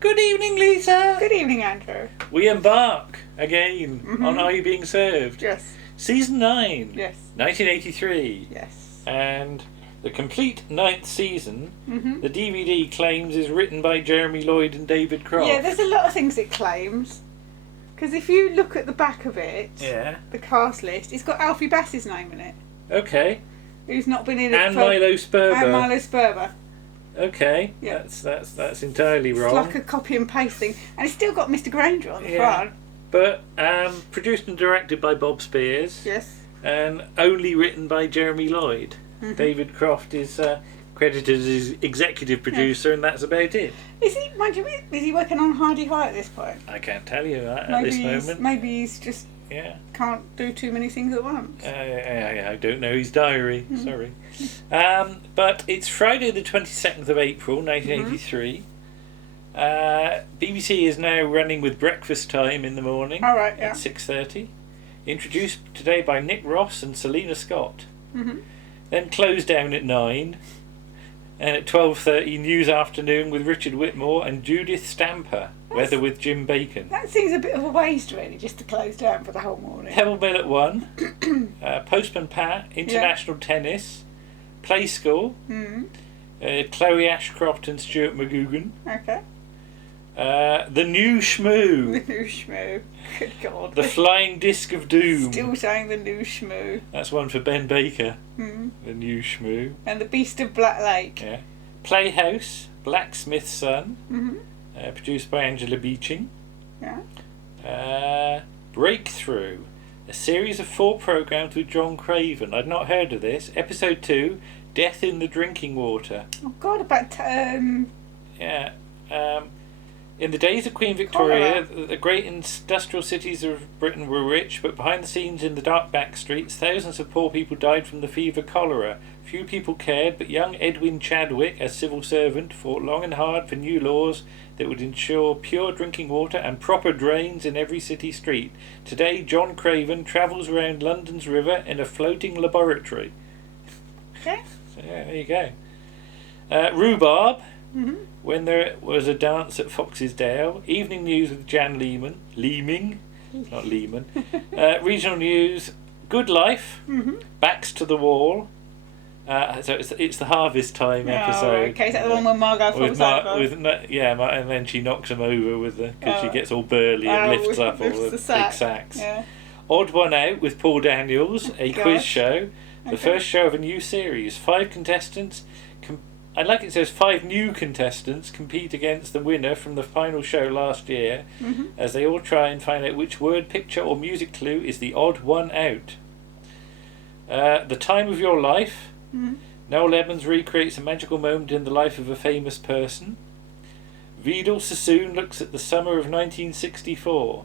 Good evening, Lisa. Good evening, Andrew. We embark again on Are You Being Served? Yes. Season 9. Yes. 1983. Yes. And the complete 9th season, the DVD claims is written by Jeremy Lloyd and David Croft. Yeah, there's a lot of things it claims. Because if you look at the back of it, the cast list, it's got Alfie Bass's name in it. Okay. Who's not been in it And Milo Sperber. And Milo Sperber. Okay. Yeah. That's entirely wrong. It's like a copy and paste thing. And it's still got Mr. Granger on the front. But produced and directed by Bob Spears. Yes. And only written by Jeremy Lloyd. David Croft is credited as executive producer, and that's about it. Is he working on Hardy High at this point? I can't tell you that at this moment. Maybe he's just can't do too many things at once. I don't know his diary. Sorry. But it's Friday the 22nd of April 1983. BBC is now running with breakfast time in the morning. All right, at 6:30. Introduced today by Nick Ross and Selena Scott. Then closed down at 9. And at 12:30, News Afternoon with Richard Whitmore and Judith Stamper. Weather with Jim Bacon. That seems a bit of a waste, really, just to close down for the whole morning. Pebble Mill at 1. Postman Pat, International Tennis, Play School, Chloe Ashcroft and Stuart McGugan. Okay. The New Shmoo. The New Shmoo. Good God. The Flying Disc of Doom. Still saying the New Shmoo. That's one for Ben Baker. The New Shmoo. And the Beast of Black Lake. Yeah. Playhouse, Blacksmith's Son. Produced by Angela Beeching. Yeah. Breakthrough. A series of 4 programmes with John Craven. I'd not heard of this. Episode 2, Death in the Drinking Water. Oh God, about in the days of Queen Victoria, the great industrial cities of Britain were rich, but behind the scenes in the dark back streets, thousands of poor people died from the fever cholera. Few people cared, but young Edwin Chadwick, as civil servant, fought long and hard for new laws that would ensure pure drinking water and proper drains in every city street. Today, John Craven travels around London's river in a floating laboratory. Okay. So, there you go. Rhubarb. When there was a dance at Fox's Dale. Evening news with Jan Leeming, not Lehman. Regional news. Good Life. Backs to the Wall. So it's the Harvest Time episode. Okay, is that the one where Margot falls over? And then she knocks him over with because she gets all burly and lifts up all the big sacks. Yeah. Odd One Out with Paul Daniels, a quiz show. The first show of a new series. 5 contestants. I'd like it says 5 new contestants compete against the winner from the final show last year as they all try and find out which word, picture or music clue is the odd one out. The Time of Your Life. Noel Edmonds recreates a magical moment in the life of a famous person. Vidal Sassoon looks at the summer of 1964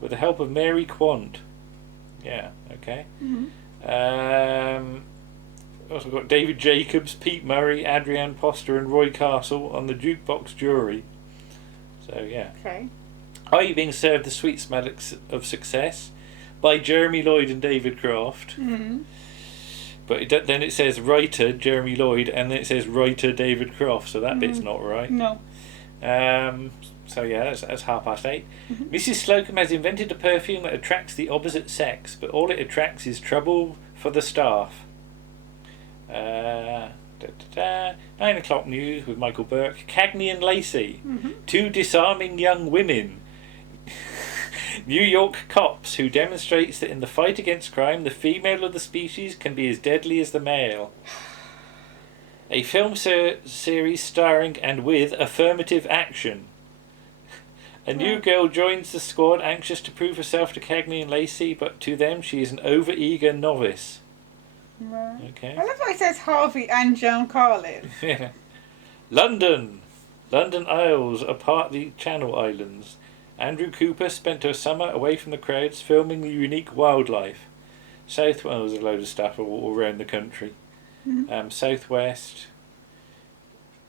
with the help of Mary Quant. Yeah, okay. Also got David Jacobs, Pete Murray, Adrienne Poster and Roy Castle on the Jukebox Jury. So yeah. Okay. Are You Being Served? The Sweet Smell of Success by Jeremy Lloyd and David Croft. But then it says writer Jeremy Lloyd and then it says writer David Croft, so that bit's not right. No. So yeah, that's 8:30. Mrs Slocombe has invented a perfume that attracts the opposite sex, but all it attracts is trouble for the staff. 9 o'clock news with Michael Burke. Cagney and Lacey, 2 disarming young women. New York cops who demonstrates that in the fight against crime, the female of the species can be as deadly as the male. A film series starring and with affirmative action. A new girl joins the squad, anxious to prove herself to Cagney and Lacey, but to them she is an over-eager novice. Right. Okay. I love how it says Harvey and Joan Carlin. Yeah. London Isles are part of the Channel Islands. Andrew Cooper spent her summer away from the crowds filming the unique wildlife. There's a load of stuff all around the country. Southwest.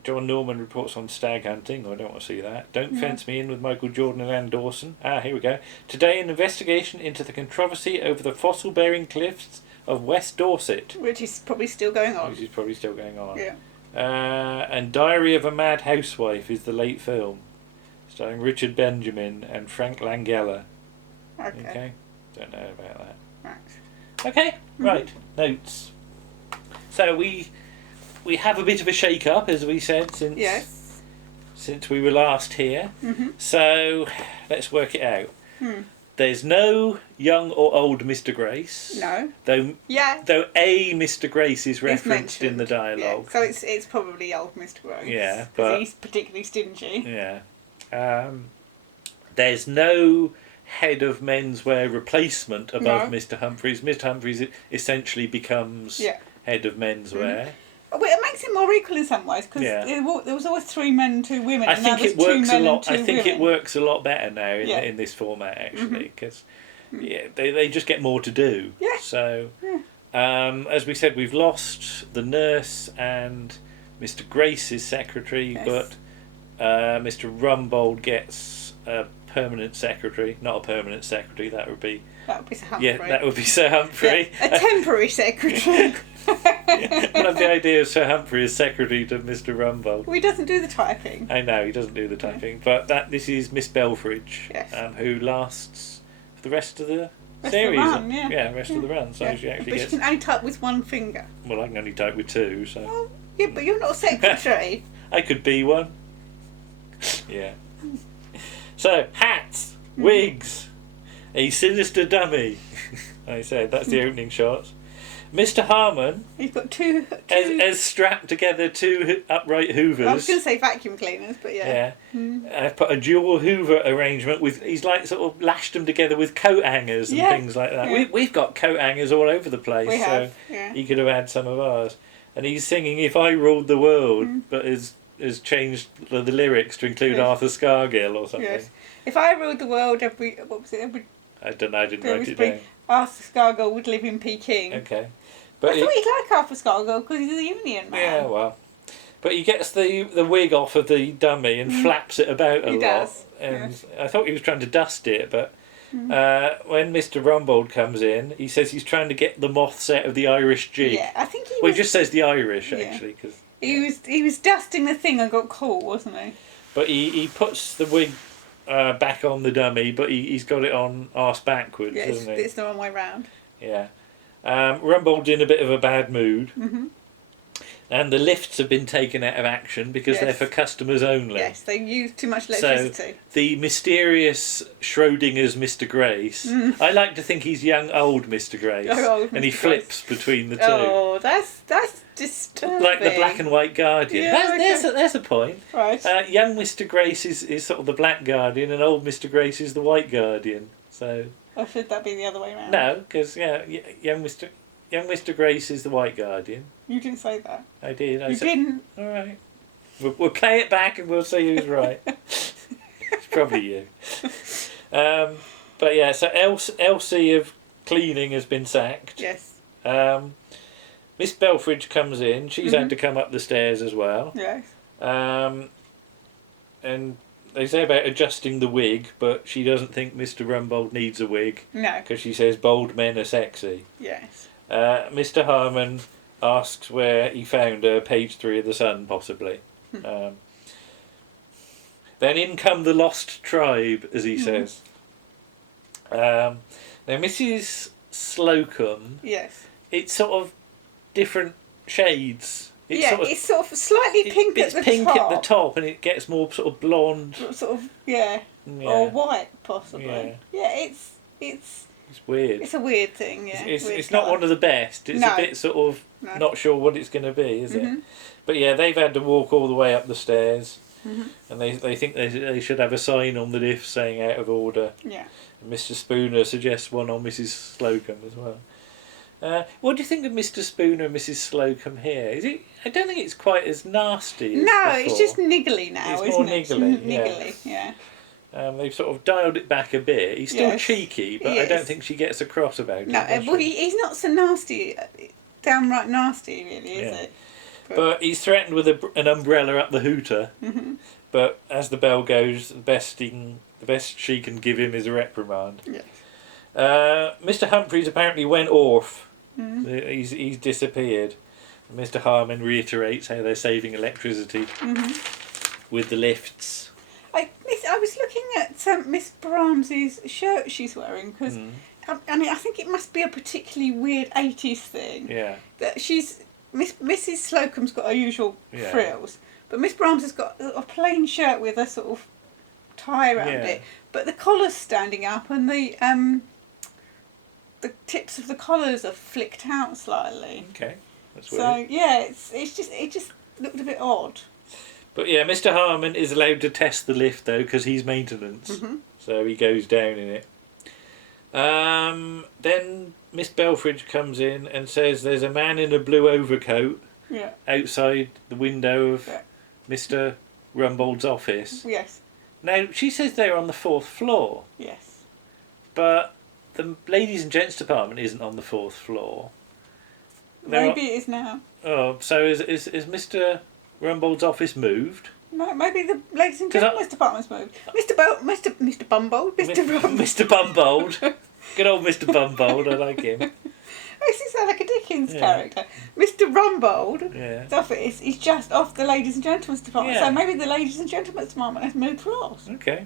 John Norman reports on stag hunting. I don't want to see that. Don't Fence Me In with Michael Jordan and Ann Dawson. Here we go. Today, an investigation into the controversy over the fossil-bearing cliffs of West Dorset. Which is probably still going on. Yeah. Yeah. And Diary of a Mad Housewife is the late film. starring Richard Benjamin and Frank Langella. Okay. Don't know about that. Right. Okay, right. Notes. So we have a bit of a shake-up, as we said, since we were last here. So let's work it out. There's no young or old Mr. Grace. No. Though a Mr. Grace is referenced in the dialogue. Yeah. So it's probably old Mr. Grace. Yeah, because he's particularly stingy. Yeah. There's no head of menswear replacement above Mr. Humphreys. Mr. Humphreys essentially becomes head of menswear. Well, it makes it more equal in some ways because there was always 3 men and 2 women. I think it works a lot. I think it works a lot better now in this format actually because they just get more to do. Yeah. So as we said, we've lost the nurse and Mr. Grace's secretary, but Mr. Rumbold gets a permanent secretary. Not a permanent secretary. That would be Sir Humphrey. Yeah, that would be Sir Humphrey. Yeah, a temporary secretary. I love the idea of Sir Humphrey as secretary to Mr. Rumbold. Well, he doesn't do the typing. I know, he doesn't do the typing. But this is Miss Belfridge, who lasts for the rest of the series. Of the run, rest of the run. So she actually but she can only type with 1 finger. Well, I can only type with 2, so... Well, yeah, but you're not a secretary. I could be one. Yeah. So, hats, wigs, a sinister dummy. I said, that's the opening shots. Mr. Harmon. He's got two has strapped together 2 upright hoovers. I was going to say vacuum cleaners, but yeah. I've put a dual hoover arrangement with. He's like sort of lashed them together with coat hangers and things like that. Yeah. We've got coat hangers all over the place. We have. So he could have had some of ours. And he's singing "If I Ruled the World," but has changed the lyrics to include Arthur Scargill or something. Yes. If I ruled the world, what was it? I don't know. I didn't write it down. Arthur Scargill would live in Peking. Okay. But I thought he'd like Arthur Scargill because he's a union man. Yeah, well. But he gets the wig off of the dummy and flaps it about a lot. Does. And I thought he was trying to dust it, but when Mr. Rumbold comes in, he says he's trying to get the moths out of the Irish jig. Yeah, I think he just says the Irish, actually. Cause, he was dusting the thing and got caught, wasn't he? But he puts the wig back on the dummy, but he's got it on arse backwards, hasn't he? It's the wrong way round. Yeah. Rumbold's in a bit of a bad mood. And the lifts have been taken out of action because they're for customers only. Yes, they use too much electricity. So the mysterious Schrodinger's Mr. Grace, I like to think he's young old Mr. Grace. And he flips between the 2. Oh, that's disturbing. Like the black and white Guardian. Yeah, there's a point. Right. Young Mr. Grace is sort of the black Guardian and old Mr. Grace is the white Guardian. So... Or should that be the other way around? No, because young Mr. Grace is the White Guardian. You didn't say that. I did. You didn't. All right. We'll play it back and we'll see who's right. It's probably you. But yeah, so Elsie of cleaning has been sacked. Yes. Miss Belfridge comes in. She's had to come up the stairs as well. Yes. And they say about adjusting the wig, but she doesn't think Mr. Rumbold needs a wig. No. Because she says bold men are sexy. Yes. Mr. Harmon asks where he found her, page 3 of the Sun, possibly. Then in come the lost tribe, as he says. Now, Mrs. Slocombe... Yes. It's sort of different shades. It's sort of slightly pink at the top. It's pink at the top, and it gets more sort of blonde. Sort of, or white, possibly. Yeah, it's weird. It's a weird thing, yeah. It's not one of the best. It's a bit sort of not sure what it's going to be, is it? But yeah, they've had to walk all the way up the stairs, and they think they should have a sign on the lift saying out of order. Yeah. And Mr. Spooner suggests one on Mrs. Slocombe as well. What do you think of Mr. Spooner and Mrs. Slocombe here? Is it? I don't think it's quite as nasty as before. It's just niggly now, isn't it? It's more niggly, niggly, yeah. They've sort of dialed it back a bit. He's still cheeky, but I don't think she gets across about it. No, well, he's not so nasty, downright nasty, really, is he? But he's threatened with an umbrella up the hooter. But as the bell goes, the best she can give him is a reprimand. Yes. Mr. Humphreys apparently went off. He's disappeared. Mr. Harmon reiterates how they're saving electricity with the lifts. I Miss Brahms's shirt she's wearing? Because I mean, I think it must be a particularly weird 80s thing. Yeah. That Mrs Slocombe's got her usual frills, but Miss Brahms has got a plain shirt with a sort of tie around it, but the collar's standing up and the tips of the collars are flicked out slightly. Okay, that's weird. So yeah, it just looked a bit odd. But yeah, Mr Harmon is allowed to test the lift though because he's maintenance, so he goes down in it. Then Miss Belfridge comes in and says there's a man in a blue overcoat outside the window of Mr Rumbold's office. Yes. Now, she says they're on the 4th floor. Yes. But the ladies and gents department isn't on the 4th floor. Maybe it is now. Oh, so is Mr Rumbold's office moved? No, maybe the ladies and gentlemen's department's moved. Mr Bumbold, Mr Bumbold. Good old Mr Bumbold, I like him. Makes it sound like a Dickens character. Mr Rumbold's office is just off the ladies and gentlemen's department, so maybe the ladies and gentlemen's department has moved floors. Okay.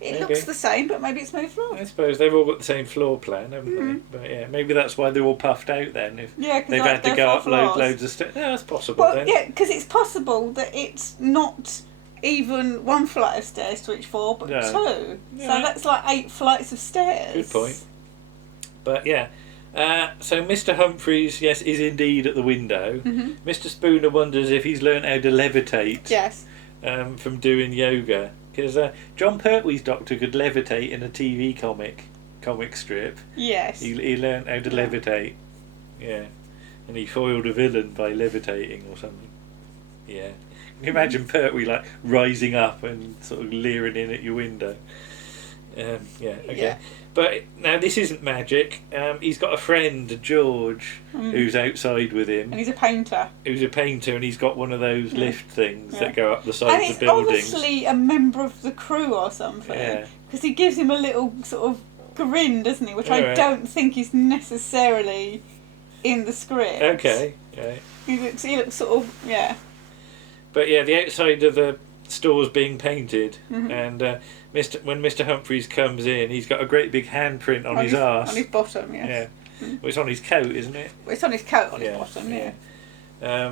It looks the same, but maybe it's moved floors. I suppose they've all got the same floor plan, haven't they? But yeah, maybe that's why they're all puffed out then. If they've had to go up loads of stairs. Yeah, that's possible then. Yeah, because it's possible that it's not even one flight of stairs to each floor, but 2. So that's like 8 flights of stairs. Good point. But yeah. So Mr Humphreys, yes, is indeed at the window. Mr Spooner wonders if he's learnt how to levitate. Yes. From doing yoga. Because John Pertwee's doctor could levitate in a TV comic strip. Yes. He learnt how to levitate. Yeah. And he foiled a villain by levitating or something. Yeah. Can you imagine Pertwee like rising up and sort of leering in at your window? But now this isn't magic. He's got a friend, George, who's outside with him. And he's a painter. Who's a painter, and he's got one of those lift things that go up the sides and of buildings. And it's obviously a member of the crew or something. Yeah. Because he gives him a little sort of grin, doesn't he? Which I don't think is necessarily in the script. Okay. Yeah. He looks sort of, But yeah, the outside of the store's being painted, and when Mr Humphreys comes in, he's got a great big handprint on his arse. On his bottom, yes. Yeah. Well, it's on his coat, isn't it? Well, it's on his coat on his bottom,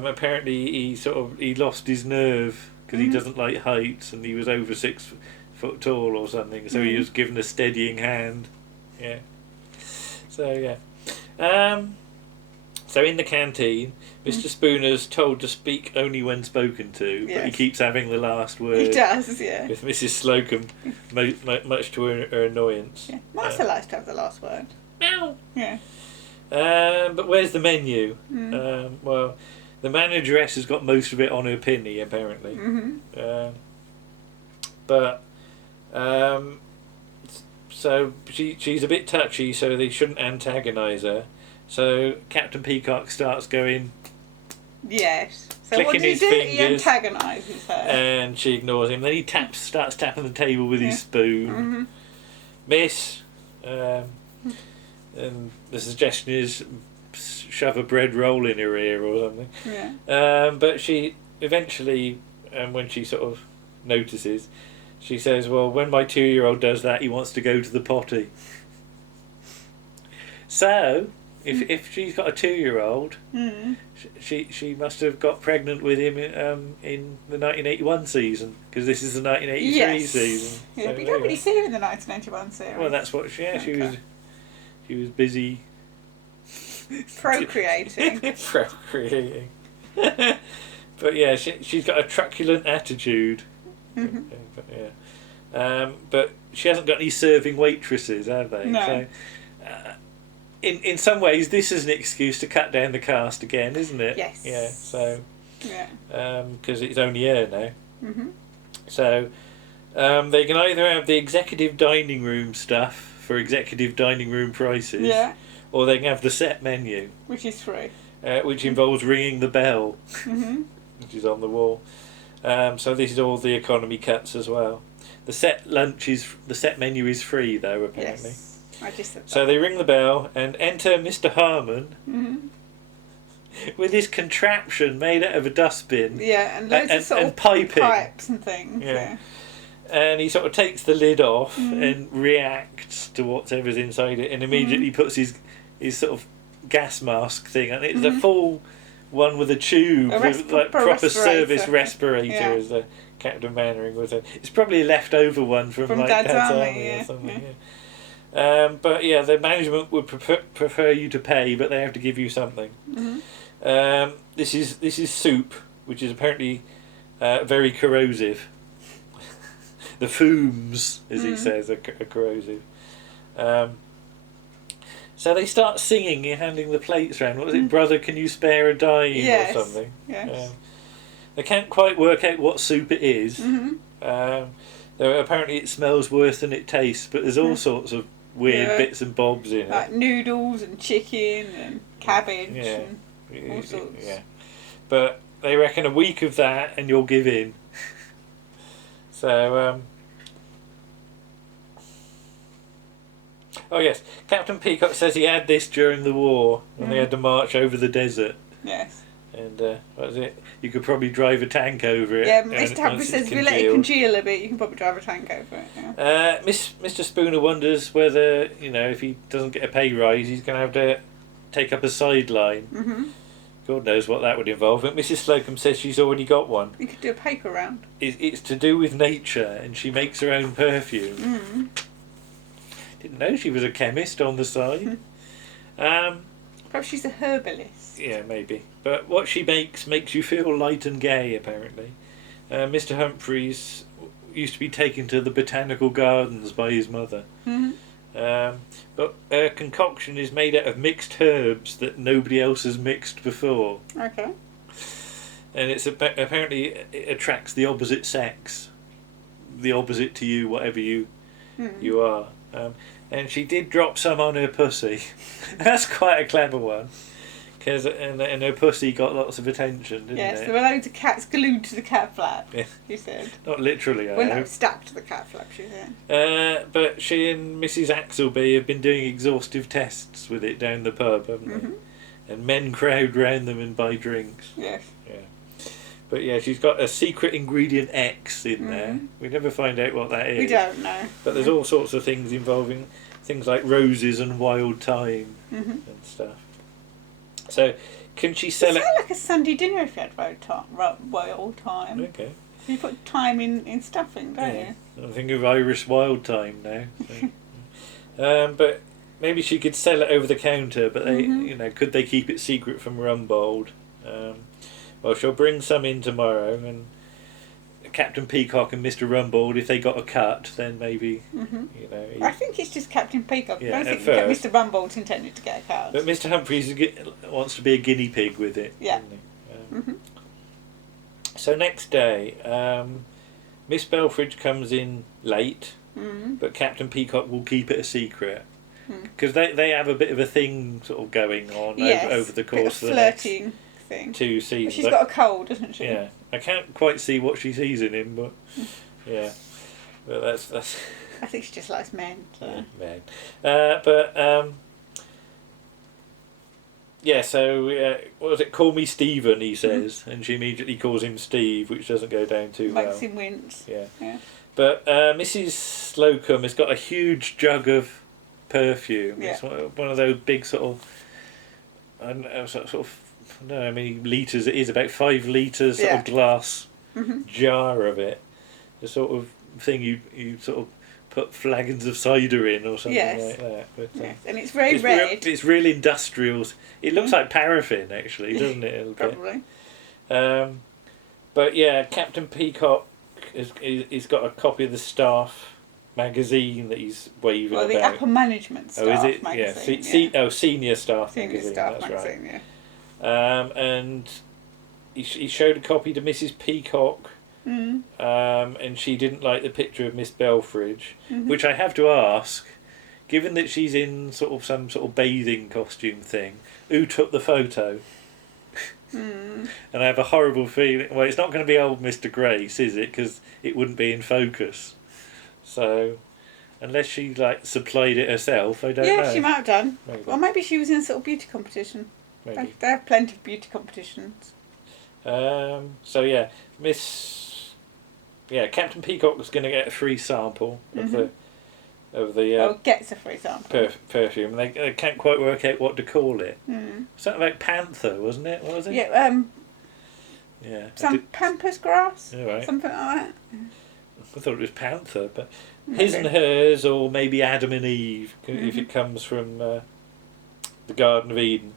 Apparently he lost his nerve because he doesn't like heights, and he was over 6 foot tall or something, so he was given a steadying hand. Yeah. So so in the canteen, Mr Spooner's told to speak only when spoken to, but he keeps having the last word. He does, yeah. With Mrs Slocombe, much to her annoyance. Yeah. Martha likes to have the last word. Meow. Yeah. But where's the menu? Well, the manageress has got most of it on her pinny, apparently. So she's a bit touchy, so they shouldn't antagonise her. So Captain Peacock starts going. Yes. So clicking what does he his do? fingers, He antagonises her. and she ignores him. Then he starts tapping the table with his spoon. Miss, and the suggestion is shove a bread roll in her ear or something. Yeah. But she eventually, when she sort of notices, she says, "Well, when my 2-year-old does that, he wants to go to the potty." So. If she's got a 2-year-old, she must have got pregnant with him in the 1981 season, because this is the 1983 season. Yeah, but you don't really see her in the 1981 series. Well, that's what she was busy procreating. Procreating. But yeah, she's got a truculent attitude. But she hasn't got any serving waitresses, have they? No. So, in some ways, this is an excuse to cut down the cast again, isn't it? Yes. Yeah. So. Yeah. Because it's only her now. So, they can either have the executive dining room stuff for executive dining room prices. Yeah. Or they can have the set menu. Which is free. Which involves ringing the bell. Which is on the wall. So this is all the economy cuts as well. The set menu is free though, apparently. Yes. I just said that. So they ring the bell and enter Mr Harmon with his contraption made out of a dustbin. Yeah, and loads of sort of piping. pipes and things. And he sort of takes the lid off and reacts to whatever's inside it, and immediately puts his sort of gas mask thing, and it's a full one with a tube, with like proper service respirator, as the Captain Mannering was. It's probably a leftover one from like Dad's Army or something. Yeah. But yeah, the management would prefer you to pay, but they have to give you something. This is soup, which is apparently very corrosive. The fumes, as he says, are corrosive. So they start singing and handing the plates round. What was it? Brother, can you spare a dime or something? Yes. They can't quite work out what soup it is. Though apparently it smells worse than it tastes, but there's all sorts of weird bits and bobs in it. Like noodles and chicken and cabbage and all sorts. Yeah. But they reckon a week of that and you'll give in. So, oh yes, Captain Peacock says he had this during the war when they had to march over the desert. Yes. And what was it? You could probably drive a tank over it. Yeah, Mr. Humphrey says if you let it congeal a bit, you can probably drive a tank over it. Yeah. Mr. Spooner wonders whether, if he doesn't get a pay rise, he's going to have to take up a sideline. God knows what that would involve. But Mrs. Slocombe says she's already got one. You could do a paper round. It's to do with nature, and she makes her own perfume. Didn't know she was a chemist on the side. Perhaps she's a herbalist. Yeah, maybe. But what she makes you feel light and gay, apparently. Mr. Humphreys used to be taken to the botanical gardens by his mother. But her concoction is made out of mixed herbs that nobody else has mixed before. Okay. And apparently it attracts the opposite sex. The opposite to you, whatever you are. And she did drop some on her pussy. That's quite a clever one. And her pussy got lots of attention, didn't it? Yes, there were loads of cats glued to the cat flap, she said. Not literally, no, stuck to the cat flap, she said. But she and Mrs. Axelby have been doing exhaustive tests with it down the pub, haven't they? And men crowd round them and buy drinks. Yes. Yeah. But yeah, she's got a secret ingredient X in there. We never find out what that is. We don't know. But there's all sorts of things involving things like roses and wild thyme and stuff. So, can she sell it? It's like a Sunday dinner if you had wild thyme. Okay. You put thyme in stuffing, don't you? I'm thinking of Irish wild thyme now. So. But maybe she could sell it over the counter, but they, could they keep it secret from Rumbold? Well, she'll bring some in tomorrow, and Captain Peacock and Mr. Rumbold, if they got a cut, then maybe, I think it's just Captain Peacock. Yeah, I don't think first. Mr. Rumbold's intended to get a cut. But Mr. Humphreys wants to be a guinea pig with it. Yeah. So next day, Miss Belfridge comes in late, but Captain Peacock will keep it a secret. Because they have a bit of a thing sort of going on over the course of the flirting thing. 2 seasons. But she's got a cold, doesn't she? Yeah. I can't quite see what she sees in him, but yeah. But that's I think she just likes men. So. Yeah, men. So what was it? Call me Stephen, he says, and she immediately calls him Steve, which doesn't go down too well. Makes him wince. Yeah. But Mrs. Slocombe has got a huge jug of perfume. Yeah. It's one of those big sort of, I don't know, sort of, I don't know how many litres it is, about 5 litres sort of glass jar of it. The sort of thing you sort of put flagons of cider in or something like that. But, and it's very red. It's real industrial. It looks like paraffin, actually, doesn't it? A little Probably. bit. But yeah, Captain Peacock he's got a copy of the Staff magazine that he's waving about. Well, the Upper Management Staff magazine. Senior Staff Senior magazine. Staff that's magazine, right. And he showed a copy to Mrs. Peacock, and she didn't like the picture of Miss Belfridge, which I have to ask, given that she's in some sort of bathing costume thing, who took the photo? And I have a horrible feeling. Well, it's not going to be old Mr. Grace, is it? Because it wouldn't be in focus. So, unless she supplied it herself, I don't know. Yeah, she might have done. Maybe. Well, maybe she was in a sort of beauty competition. Maybe. They have plenty of beauty competitions. So yeah, Miss Captain Peacock was going to get a free sample of the gets a free sample. Perfume. They can't quite work out what to call it. Something about panther, wasn't it? What was it? Yeah. Some pampas grass. All right. Something like that. I thought it was panther, but his and hers, or maybe Adam and Eve, if it comes from the Garden of Eden.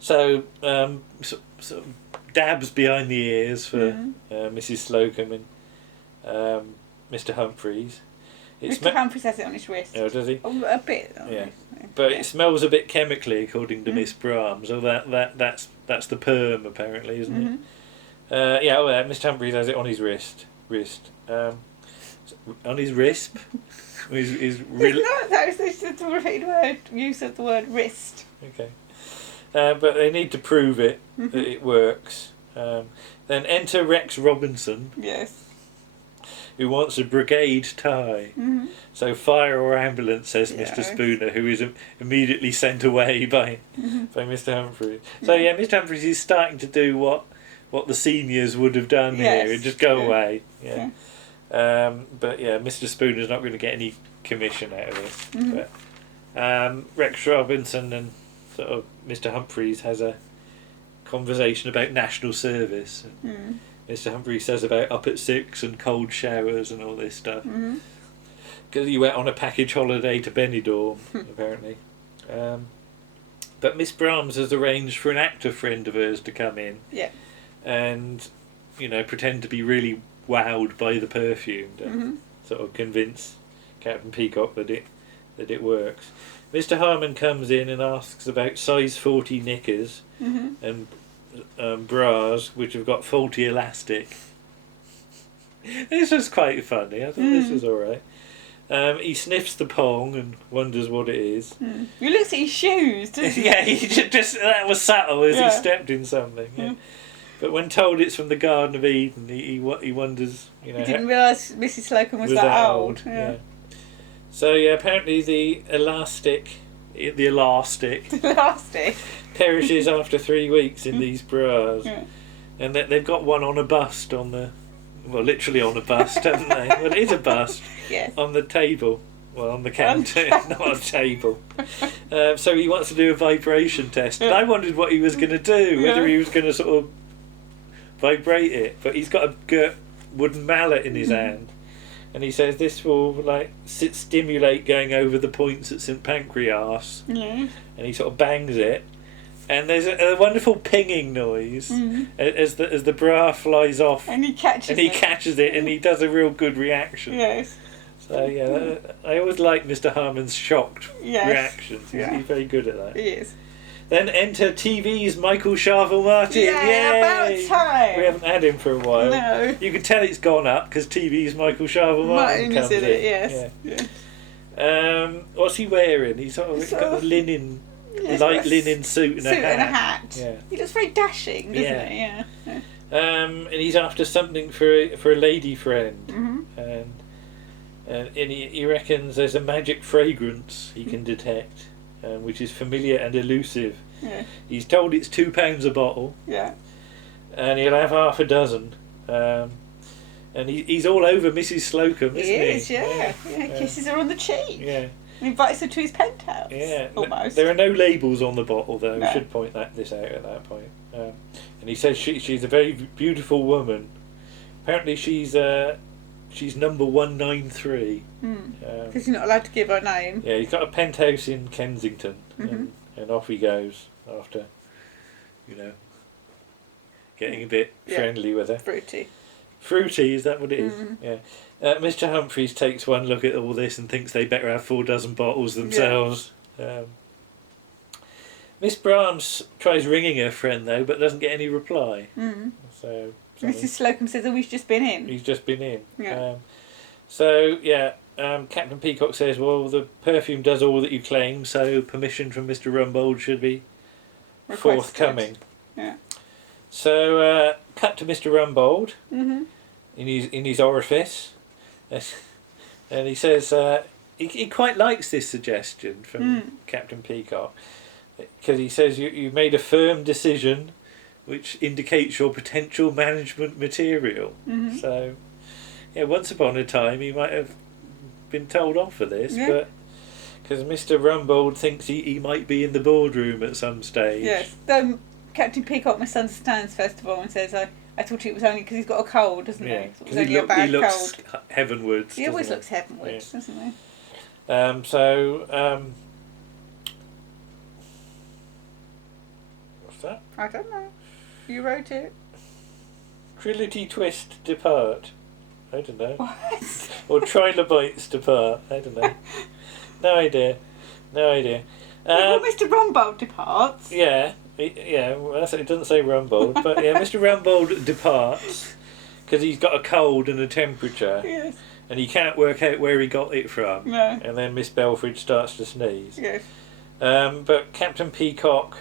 So, sort of dabs behind the ears for Mrs Slocombe and Mr Humphreys. Mr Humphreys has it on his wrist. Oh, does he? A bit. But it smells a bit chemically, according to Miss Brahms. Oh, that's the perm, apparently, isn't it? Mr Humphreys has it on his wrist. On his wrist. That was the repeated word use of the word wrist. Okay. But they need to prove it that it works. Then enter Rex Robinson. Yes. Who wants a brigade tie. So fire or ambulance, says Mr Spooner, who is immediately sent away by Mr Humphreys. So Mr Humphreys is starting to do what the seniors would have done here and just go away. But Mr Spooner's not going to get any commission out of this. But Rex Robinson and sort of Mr Humphreys has a conversation about national service. Mr Humphreys says about up at 6 and cold showers and all this stuff. Because he went on a package holiday to Benidorm, apparently. But Miss Brahms has arranged for an actor friend of hers to come in. And, pretend to be really wowed by the perfume to sort of convince Captain Peacock that it works. Mr Harmon comes in and asks about size 40 knickers and bras which have got faulty elastic. This was quite funny. I thought this was alright. He sniffs the pong and wonders what it is. He looks at his shoes, doesn't he? He just that was subtle as he stepped in something. But when told it's from the Garden of Eden, he wonders. He didn't realise Mrs Slocombe was that old. So apparently the elastic perishes after 3 weeks in these bras, and they've got one on a bust literally on a bust, haven't they? Well, it is a bust. On the table. Well, on the counter, not on a table. So he wants to do a vibration test, and I wondered what he was going to do, whether he was going to sort of vibrate it, but he's got a wooden mallet in his hand. And he says this will stimulate going over the points at St Pancras. And he sort of bangs it, and there's a wonderful pinging noise as the bra flies off. And he catches it, and he does a real good reaction. So I always like Mr Harmon's shocked reactions. He's very good at that. He is. Then enter TV's Michael Sharvell-Martin. About time. We haven't had him for a while. No. You can tell it's gone up because TV's Michael Sharvell-Martin comes in. What's he wearing? He's got a linen, light linen suit and a hat. He looks very dashing, doesn't he? And he's after something for a lady friend. And he reckons there's a magic fragrance he can detect. Which is familiar and elusive. He's told it's £2 a bottle. And he'll have half a dozen. And he's all over Mrs Slocombe, isn't he? He kisses her on the cheek. And invites her to his penthouse. Almost. There are no labels on the bottle, though. I should point this out at that point. And he says she's a very beautiful woman. Apparently she's number 193. Because you're not allowed to give her name. He's got a penthouse in Kensington, and off he goes after, getting a bit friendly with her. Fruity, is that what it is? Mr Humphreys takes one look at all this and thinks they better have 4 dozen bottles themselves. Miss Brahms tries ringing her friend though, but doesn't get any reply. So Mrs Slocombe says, he's just been in. He's just been in. Captain Peacock says, well, the perfume does all that you claim, so permission from Mr Rumbold should be forthcoming. So cut to Mr Rumbold in his orifice, and he says he quite likes this suggestion from Captain Peacock, because he says you made a firm decision which indicates your potential management material. Mm-hmm. So, yeah, once upon a time he might have been told off for this, but because Mr. Rumbold thinks he might be in the boardroom at some stage. Yes. Though Captain Peacock misunderstands first of all and says, I thought it was only because he's got a cold, doesn't he? It was only a bad looks cold. heavenwards. He always looks heavenwards, doesn't he? What's that? I don't know. You wrote it. Trilogy twist depart. I don't know. What? Or trilobites depart. I don't know. No idea. Well, Mr. Rumbold departs. Yeah. Well, it doesn't say Rumbold, but yeah, Mr. Rumbold departs because he's got a cold and a temperature. Yes. And he can't work out where he got it from. No. And then Miss Belfridge starts to sneeze. Yes. But Captain Peacock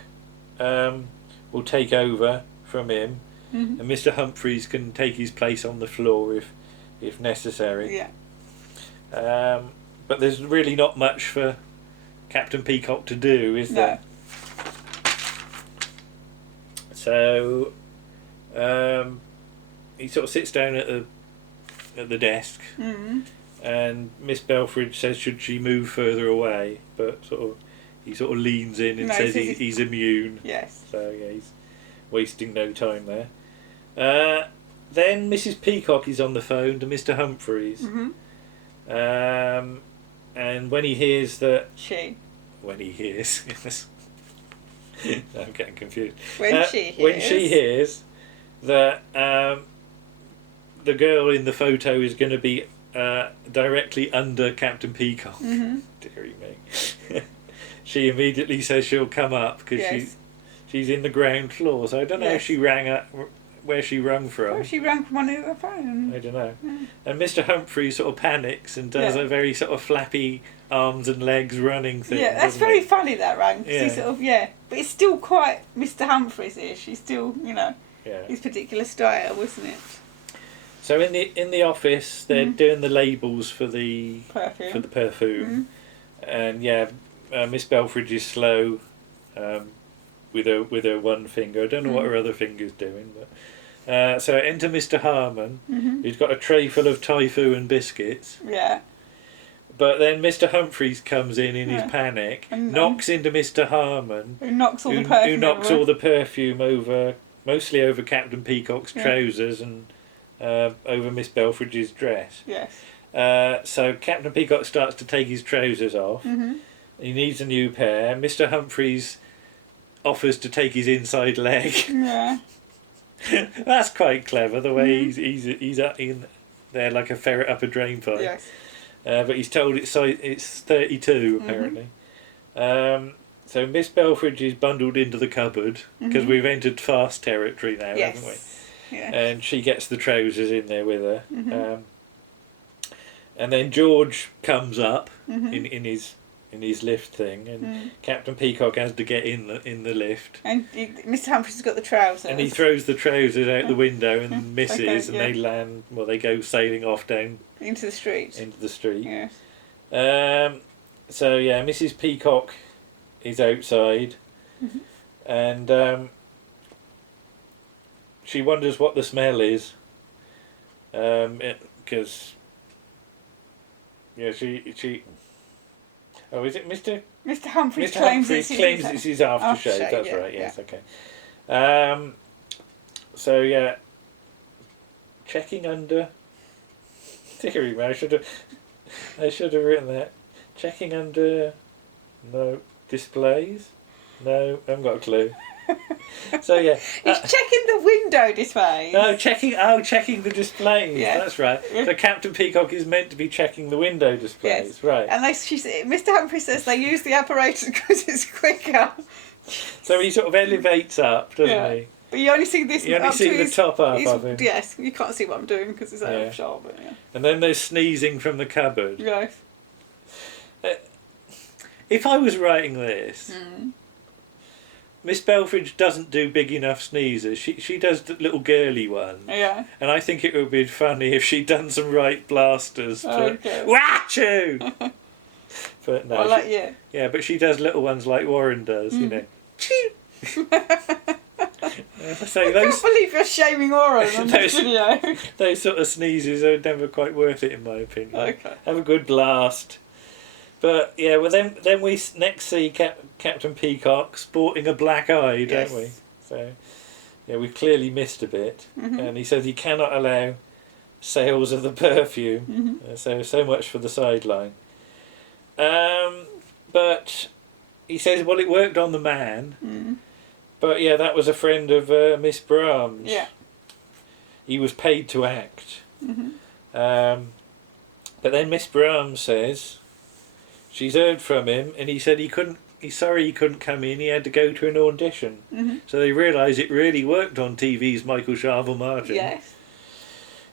will take over from him, and Mr. Humphreys can take his place on the floor if necessary. Yeah. But there's really not much for Captain Peacock to do, is there? So he sort of sits down at the desk, and Miss Belfridge says should she move further away, but he sort of leans in and says he's immune. Yes. So yeah, he's wasting no time there. Then Mrs. Peacock is on the phone to Mr. Humphreys, and when he hears that yes, I'm getting confused. When she hears that the girl in the photo is going to be directly under Captain Peacock, dearie me, she immediately says she'll come up because she's in the ground floor. So I don't know if she rang up where she rung from. Oh, she rang from one of her phone. I don't know. And Mr. Humphrey sort of panics and does a very sort of flappy arms and legs running thing. Yeah, that's very funny, that rang. He but it's still quite Mr. Humphreys-ish. He's still, his particular style, isn't it? So in the office, they're doing the labels for the perfume, and Miss Belfridge is slow with her one finger. I don't know what her other finger's doing, but so enter Mr. Harmon, who's got a tray full of typhoon biscuits. Yeah. But then Mr. Humphreys comes in his panic, knocks into Mr. Harmon, who knocks all the perfume over, mostly over Captain Peacock's trousers and over Miss Belfridge's dress. Yes. So Captain Peacock starts to take his trousers off. He needs a new pair. Mr. Humphreys offers to take his inside leg. Yeah. That's quite clever, the way he's up in there like a ferret up a drain pipe. Yes. But he's told it's 32 apparently. So Miss Belfridge is bundled into the cupboard because we've entered fast territory now, haven't we? Yes. And she gets the trousers in there with her. And then George comes up in his lift thing, and Captain Peacock has to get in the lift. And Mr. Humphreys has got the trousers. And he throws the trousers out the window and misses, and they land. Well, they go sailing off down into the street. Yes. So yeah, Mrs. Peacock is outside, and she wonders what the smell is, because she. Oh, is it Mr. Humphreys claims it's his aftershave. That's right. Yes. Okay. So yeah, checking under. Theory, I should have written that. Checking under. No displays. No, I haven't got a clue. So yeah, he's checking the window displays. No, checking the displays. Yeah. That's right. So Captain Peacock is meant to be checking the window displays, yes. Right? And Mr. Humphrey says they use the apparatus because it's quicker. So he sort of elevates up, doesn't he? But you only see this. You only see the top half of him. Yes, you can't see what I'm doing because it's out of shot. But And then there's sneezing from the cupboard. Yes. If I was writing this. Miss Belfridge doesn't do big enough sneezes. She does the little girly ones. Yeah. And I think it would be funny if she'd done some right blasters. Wachoo! But no. Yeah, but she does little ones like Warren does, Choo! So I can't believe you're shaming Warren on this video. Those sort of sneezes are never quite worth it, in my opinion. Okay. Have a good blast. But yeah, well then we next see Captain Peacock sporting a black eye, don't we? So yeah, we've clearly missed a bit. And he says he cannot allow sales of the perfume. So much for the sideline. But he says, well, it worked on the man. But yeah, that was a friend of Miss Brahms. Yeah. He was paid to act. But then Miss Brahms says she's heard from him, and he said he's sorry he couldn't come in. He had to go to an audition. So they realise it really worked on TV's Michael Sharvell-Martin. Yes.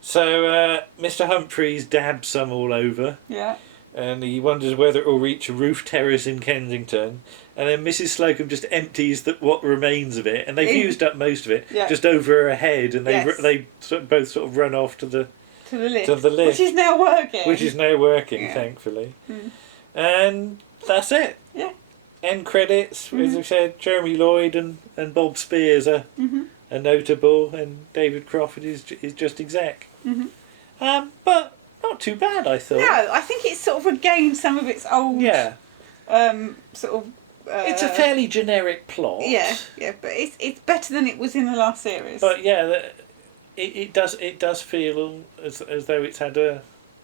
So Mr. Humphreys dabs some all over. Yeah. And he wonders whether it will reach a roof terrace in Kensington. And then Mrs. Slocombe just empties what remains of it, and they've used up most of it, just over her head, and they both sort of run off to the lift. Which is now working. Thankfully. And that's it. Yeah. End credits, as I said, Jeremy Lloyd and Bob Spears are notable, and David Crawford is just exec. But not too bad, I thought. No, I think it's sort of regained some of its old sort of... it's a fairly generic plot. Yeah, but it's better than it was in the last series. But yeah, it does feel as though it's had a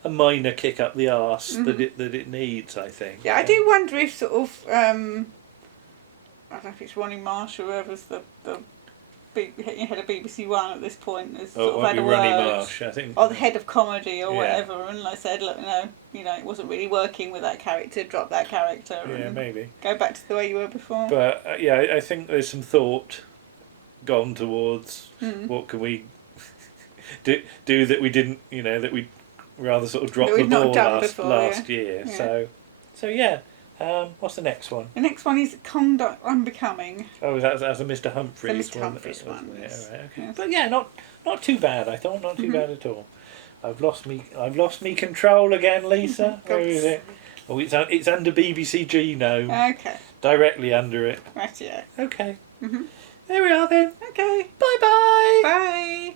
minor kick up the arse that it needs, I think. Yeah, I do wonder if sort of I don't know if it's Ronnie Marsh or whoever's the head of BBC One at this point has sort of had a word. Ronnie Marsh, I think. Or the head of comedy or whatever, and like said, look, no, it wasn't really working with that character, drop that character. Yeah, maybe. Go back to the way you were before. But I think there's some thought gone towards what can we do that we didn't, that we rather sort of dropped the ball last year. Yeah. So yeah. What's the next one? The next one is Conduct Unbecoming. Oh, that's a Mr. Humphreys one. The Mr. Humphreys one. Yes. Yeah, right, okay. Yes. But yeah, not too bad. I thought not too bad at all. I've lost me control again, Lisa. Where is it? Oh, it's under BBC Genome. Okay. Directly under it. Right, yeah. Okay. There we are then. Okay. Bye-bye. Bye.